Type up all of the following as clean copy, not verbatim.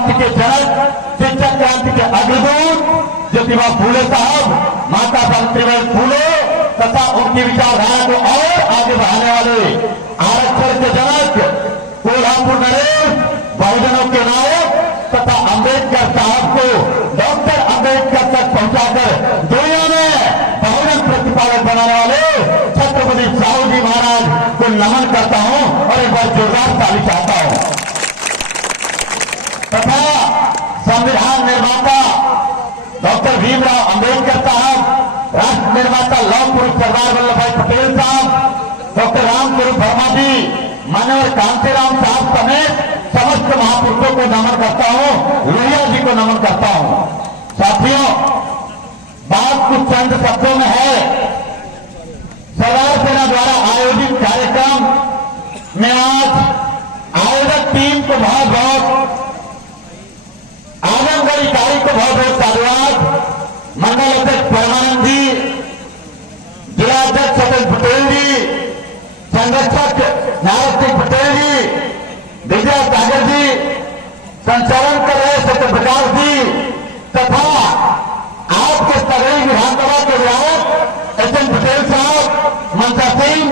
क्रांति के जनक, शिक्षक क्रांति के अग्रदूत ज्योतिबा फूले साहब, माता सावित्रीबाई फूले तथा उनकी विचारधारा को और आगे बढ़ाने वाले आरक्षण के जनक कोल्हापुर नरेश, बहुजनों के नायक तथा अम्बेडकर साहब को डॉक्टर अम्बेडकर तक पहुंचाकर दुनिया में बहुजन प्रतिपादक बनाने वाले छत्रपति साहू जी महाराज को नमन करता हूं और एक बार जोरदार ताली चाहता हूं। तथा संविधान निर्माता डॉक्टर भीमराव अम्बेडकर साहब, राष्ट्र निर्माता लौह पुरुष सरदार वल्लभ भाई पटेल साहब, डॉक्टर रामस्वरूप वर्मा जी, माननीय कांतीराम साहब समेत समस्त महापुरुषों को नमन करता हूं, लोहिया जी को नमन करता हूं। साथियों, बात कुछ चंद शब्दों में है। सरदार सेना द्वारा आयोजित कार्यक्रम में आज आयोजक टीम को बहुत बहुत, आजमगढ़ इकाई को बहुत बहुत धन्यवाद। मंडल अध्यक्ष परमानंद जी, जिला अध्यक्ष सतेज पटेल जी, संरक्षक नारायण सिंह पटेल जी, विजय सागर जी, संचालन कर रहे सत्यप्रकाश जी तथा आपके सगरी विधानसभा के विधायक एच एन पटेल साहब, मनसा सिंह,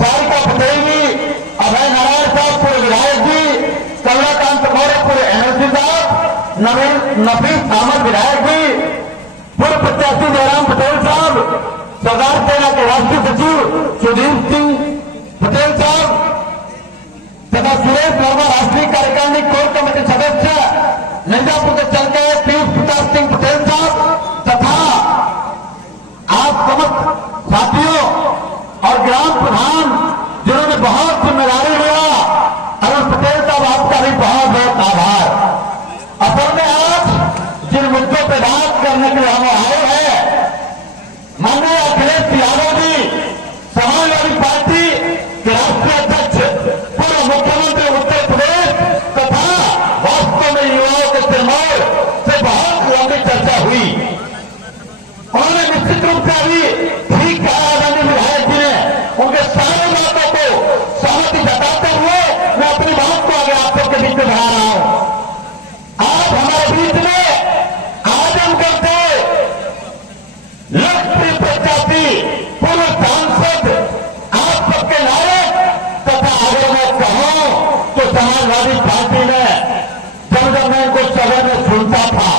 सारिका पटेल जी, अभय नारायण साहब पूर्व विधायक जी, कमलाकांत मौर्य पूर्व एनएलसी साहब, नफीस अहमद विधायक जी, पूर्व प्रत्याशी जयराम पटेल साहब, सरदार सेना के राष्ट्रीय सचिव सुधीर सिंह पटेल साहब तथा सुरेश वर्मा राष्ट्रीय कार्यकारिणी कोर कमेटी सदस्य मिर्जापुर के चल के पीयूष प्रताप सिंह पटेल साहब तथा आप समस्त साथियों और ग्राम प्रधान जिन्होंने बहुत जिम्मेदारी लिया, अरुण पटेल साहब आपका भी बहुत बहुत आभार। असल में आज जिन मुद्दों पर बात करने के लिए हम आए हैं, माननीय अखिलेश यादव जी समाजवादी पार्टी के राष्ट्रीय अध्यक्ष, पूर्व मुख्यमंत्री उत्तर प्रदेश तथा वास्तव में युवाओं के सिरमौर से बहुत लंबी चर्चा हुई। उन्होंने निश्चित रूप से अभी ठीक कहा आदरणीय विधायक जी ने, उनके सारे बातों को सहमति जताते हुए मैं अपनी बात को आगे आप सबके बीच में बढ़ा रहा हूं। आज हमारे बीच में आजमगढ़ से लोकप्रिय प्रत्याशी, पूर्व सांसद, आप सबके नायक तथा अगर मैं कहूं तो समाजवादी पार्टी में जब मैं इनको सदन में सुनता था,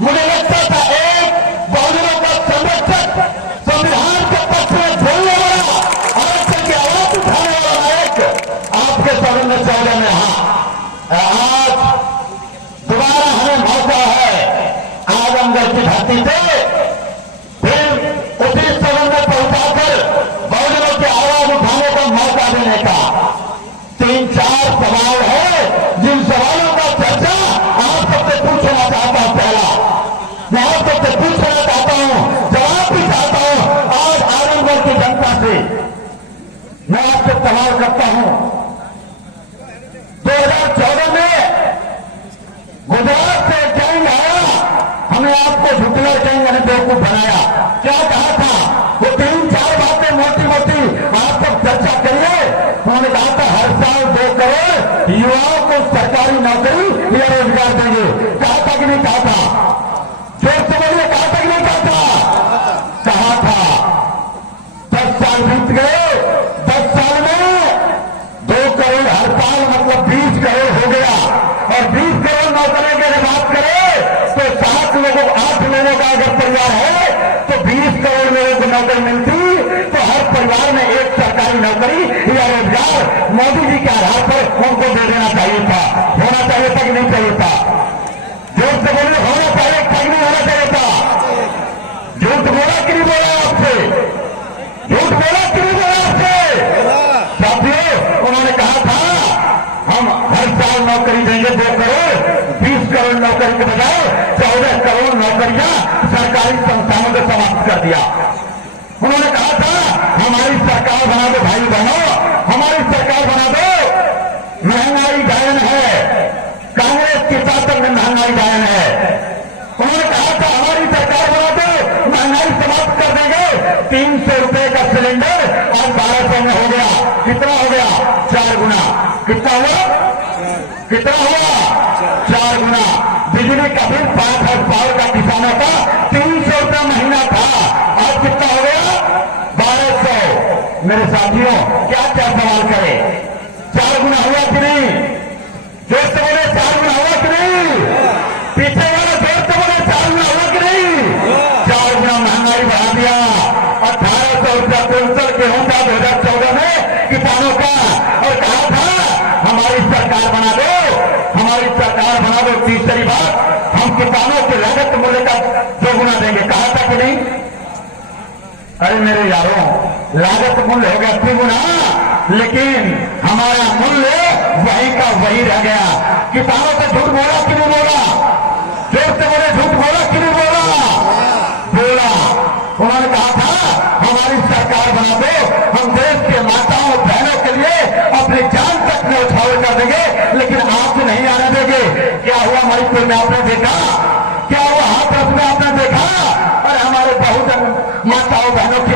मुझे लगता था एक बहुजनों का संरक्षक, संविधान के पक्ष में बोलने वाला, आरक्षण की आवाज उठाने वाला नायक आपके सदन में चौदह में। आज दोबारा हमें मौका है आजमगढ़ की धरती से फिर उसी सदन में पहुंचाकर बहुजनों की आवाज उठाने का मौका देने का। 3-4 सवाल है जिन सवालों का चर्चा आप सबसे पूछना चाहता हूं। पहला मैं आप सबसे पूछना चाहता हूं, जवाब भी चाहता हूं। आज आजमगढ़ की जनता से मैं आपसे सवाल करता हूं, 2014 में गुजरात से गैंग आया, हमने आपको झुकलर गैंग यानी बेवकूफ बनाया। क्या कहा था? वो 3-4 बातें मोटी मोटी आप सब चर्चा करिए। उन्होंने कहा था हर साल 2 करोड़ युवाओं को सरकारी नौकरी या रोजगार देंगे। कहा था कि नहीं कहा था? जोर से बोलिए, कहा था कि नहीं कहा था? कहा था। 10 साल बीत गए, 10 साल में 2 करोड़ हर साल मतलब 20 करोड़ हो गया। और 20 करोड़ नौकरी की बात करें तो 7 लोगों, 8 लोगों का अगर परिवार है तो 20 करोड़ लोगों को नौकरी मिलती तो हर परिवार में एक सरकारी नौकरी या रोजगार मोदी जी के आधार पर उनको दे देना चाहिए था। होना चाहिए था कि नहीं चाहिए था? जोर से बोलिए, होना चाहिए था कि नहीं होना चाहिए था? झूठ बोला कि नहीं बोला आपसे? झूठ बोला कि नहीं बोला आपसे? साथियों, उन्होंने कहा था हम हर साल नौकरी देंगे 2 करोड़, 20 करोड़ नौकरी के बजाय 14 करोड़ नौकरियां सरकारी संस्थानों को समाप्त कर दिया। उन्होंने कहा था हमारी सरकार बना दो भाई बहनों, हमारी सरकार बना दो। महंगाई गायन है, कांग्रेस के शासन में महंगाई गायन है। उन्होंने कहा था हमारी सरकार बना दो, महंगाई समाप्त कर देंगे। 300 रुपए का सिलेंडर आज 1200 में हो गया। कितना हो गया? 4 गुना। कितना हुआ? कितना हुआ? 4 गुना। बिजली का बिल 5,000 पावर का किसानों का 300 रुपया महीना था, आज कितना हो गया? 1200। मेरे साथियों क्या क्या सवाल करें? 4 गुना हुआ कि नहीं? जोर से बोले 4 गुना हुआ कि नहीं? पीछे वाला जोर से बोले 4 गुना हुआ कि नहीं? 4 गुना महंगाई बढ़ा दिया। 1800 रुपया क्विंटल गेहूं का 2014 में किसानों का, और कहा था हमारी सरकार बना दो, हमारी सरकार बना दो। तीसरी बात, हम किसानों के लागत मूल्य का 2 गुना देंगे, कहा था कि नहीं? अरे मेरे यारों, लागत मूल्य हो गया 3 गुना, लेकिन हमारा मूल्य वही का वही रह गया। किसानों से झूठ बोला कि नहीं बोला? जोर से बोले, झूठ बोला कि नहीं बोला? बोला। उन्होंने कहा था हमारी सरकार बना दो, हम देश के माताओं बहनों के लिए अपनी जान तक न्यौछावर कर देंगे, लेकिन आप नहीं आने देंगे। क्या हुआ मणिपुर में आपने देखा? क्या हुआ हाथरस में आपने देखा? और हमारे बहुजन माताओं बहनों की